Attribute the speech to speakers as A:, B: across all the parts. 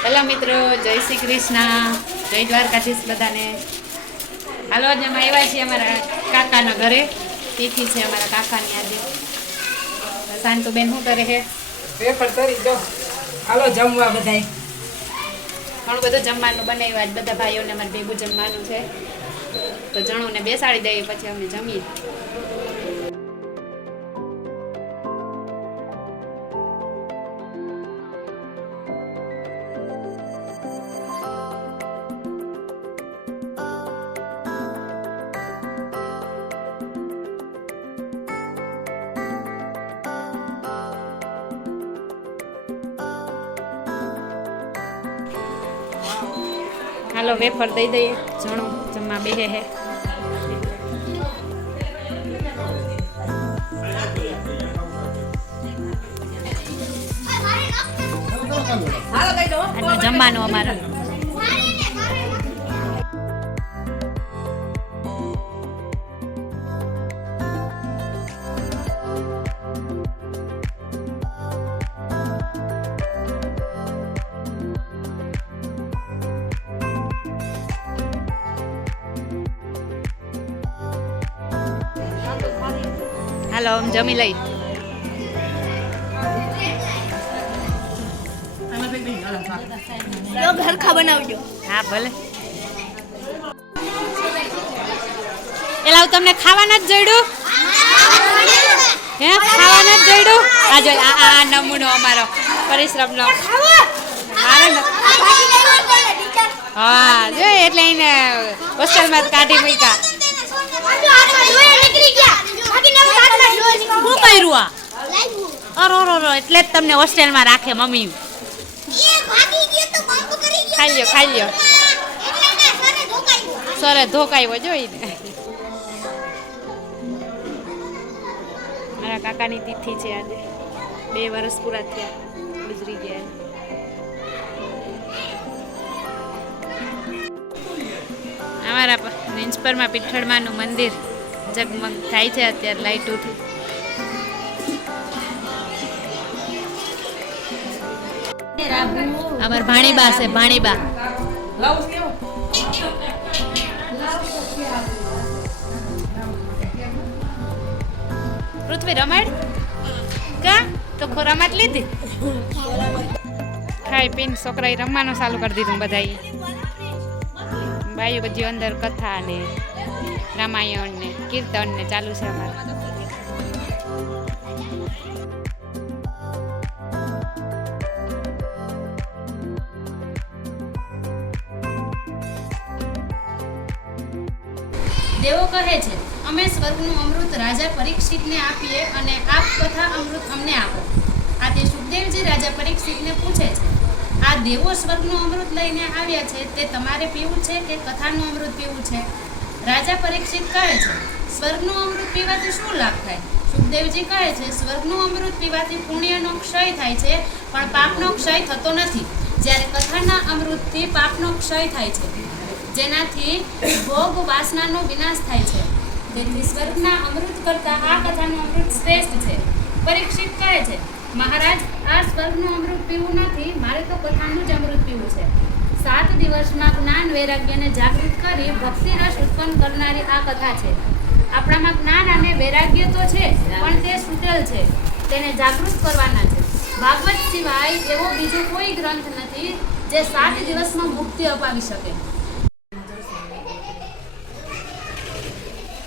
A: Hello મિત્રો જય શ્રી કૃષ્ણ. જય દ્વારકાધીશ બધાને. હાલો આજે અમે આવ્યા છીએ અમારા કાકાના ઘરે. તિથિ છે અમારા કાકાની આજે. શાંતુબેન શું કરે છે?
B: પેપર કરી દો. હાલો જમવા બધાય.
A: ઘણું બધું જમવાનું બનાવ્યું. આજ બધા ભાઈઓને અમારે ભેગું જમવાનું છે. તો જણોને બેસાડી દઈએ પછી અમે જમીએ. હાલો વેફર દઈ દઈએ. જણું જમવા બેહે હે. જમવાનું અમારું. હાલો આમ જમી લઈ.
C: ઘરખા બનાવજો.
A: હા ભલે. એલા તમને ખાવાના જ જડ્યું હે ખાવાના જ જડ્યું આ જો આ આ નમૂનો અમારો પરિશ્રમનો. હા જો એટલે એને હોસ્ટેલમાં જ કાઢી મૂક્યા. કર્યું આ? અરો રો રો એટલે જ તમને હોસ્ટેલમાં રાખે મમ્મી. ખાઈ લ્યો ખાઈ લ્યો. સરે ધોકાયો જોઈને મારા કાકાની તિથિ છે આજે. બે વર્ષ પૂરા થયા ગુજરી ગયા. અમારા નિંજપરમાં પીઠળમાનું મંદિર જગમગ થાય છે અત્યારે લાઇટોથી અમાર ભાણીબા છે, ભાણીબા. પૃથ્વી રમાડ? કા? તો ખો રમાટ લીધી? ખાઈ પીને છોકરાએ રમવાનું ચાલુ કરી દીધું બધાએ. બાયું બધી અંદર કથા ને રામાયણ ને કીર્તન ને ચાલુ છે અમારે.
D: દેવો કહે છે, અમે સ્વર્ગનું અમૃત રાજા પરીક્ષિતને આપીએ અને આપ કથા અમૃત અમને આપો. આ તે સુખદેવજી રાજા પરીક્ષિતને પૂછે છે, આ દેવો સ્વર્ગનું અમૃત લઈને આવ્યા છે, તે તમારે પીવું છે કે કથાનું અમૃત પીવું છે? રાજા પરીક્ષિત કહે છે, સ્વર્ગનું અમૃત પીવાથી શું લાભ થાય? સુખદેવજી કહે છે, સ્વર્ગનું અમૃત પીવાથી પુણ્યનો ક્ષય થાય છે, પણ પાપનો ક્ષય થતો નથી. જ્યારે કથાના અમૃતથી પાપનો ક્ષય થાય છે જેનાથી ભોગ વાસનાનો વિનાશ થાય છે. તેથી સ્વર્ગના અમૃત કરતાં આ કથાનું અમૃત શ્રેષ્ઠ છે. પરીક્ષિત કહે છે. મહારાજ, આ સ્વર્ગનું અમૃત પીવું નથી, મારે તો કથાનું જ અમૃત પીવું છે. સાત દિવસમાં જ્ઞાન વૈરાગ્યને જાગૃત કરી ભક્તિ રસ ઉત્પન્ન કરનારી આ કથા છે. આપણામાં જ્ઞાન અને વૈરાગ્ય તો છે, પણ તે સુટેલ છે. તેને જાગૃત કરવાના છે. ભાગવત સિવાય એવો બીજો કોઈ ગ્રંથ નથી જે સાત દિવસમાં મુક્તિ અપાવી શકે.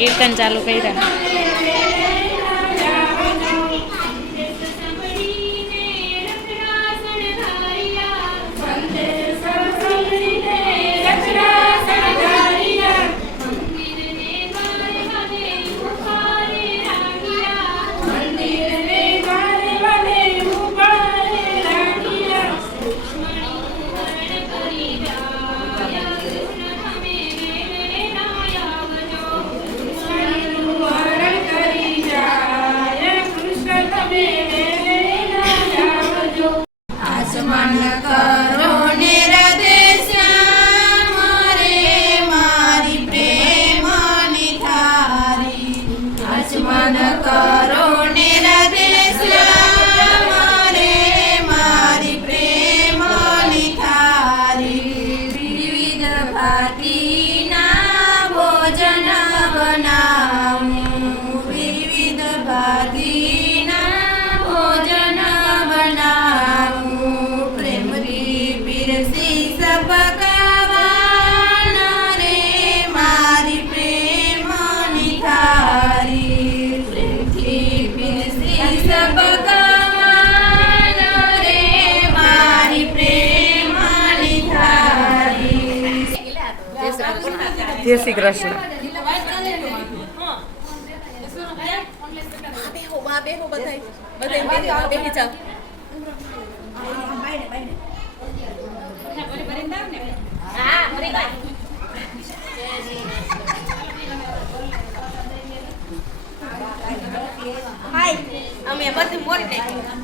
A: કીર્તન ચાલુ કર્યા.
B: શિરસી સબકાવાના રે
A: મારી પ્રેમની થારી. શિરસી બિરસી સબકાવાના રે મારી પ્રેમની જય શ્રી કૃષ્ણ. બેહો ગયું તો મોરી નાખ્યું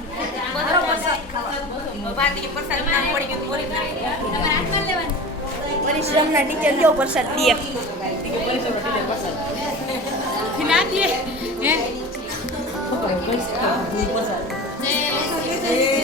C: પરિશ્રમના ટીચર જો પ્રસાદ દે
D: ના દે હે
E: એવું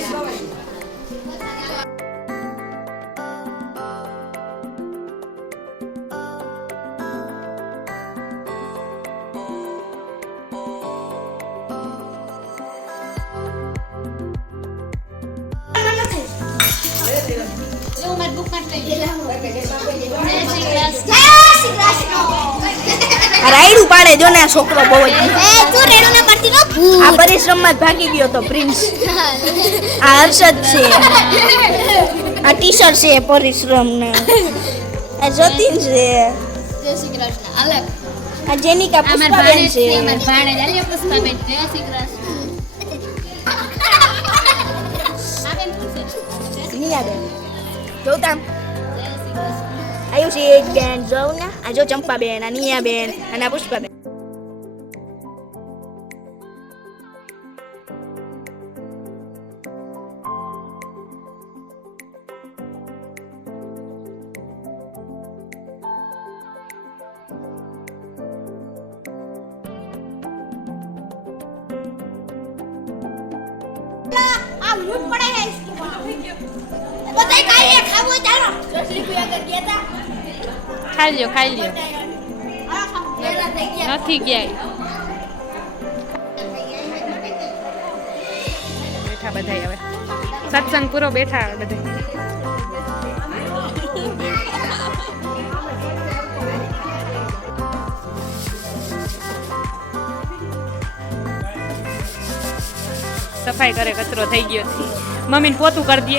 E: મારી બુકમાં જ લઈ
C: આ રાઈડ પાડે જો ને છોકરો બહુ જ આ પરિશ્રમમાં જ ભાગી ગયો તો પ્રિન્સ. આ હર્ષદ છે. આ ટી શર્ટ છે પરિશ્રમ આ જતીન છે.
F: જય શ્રી કૃષ્ણ. અલગ
C: આ જેનિકા પુષ્પાબેન છે.
F: અમાર ભાણેજ આલિયા પુષ્પાબેન. જય શ્રી કૃષ્ણ. આ બેન પૂછે નિયા
C: નિયાબેન. જોતા
F: જય શ્રી કૃષ્ણ
C: આયુષી બેન જોઉં ને આ જો ચંપાબેન આ નિયાબેન અને આ પુષ્પાબેન
F: આ લૂટ પડે હે
D: ખાઈ લ્યો ખાઈ લ્યો નથી ગયા. બેઠા બધા હવે. સત્સંગ પૂરો બેઠા બધા સફાઈ કરે કચરો થઈ ગયો છે. મમ્મીને પોતું કરી દે.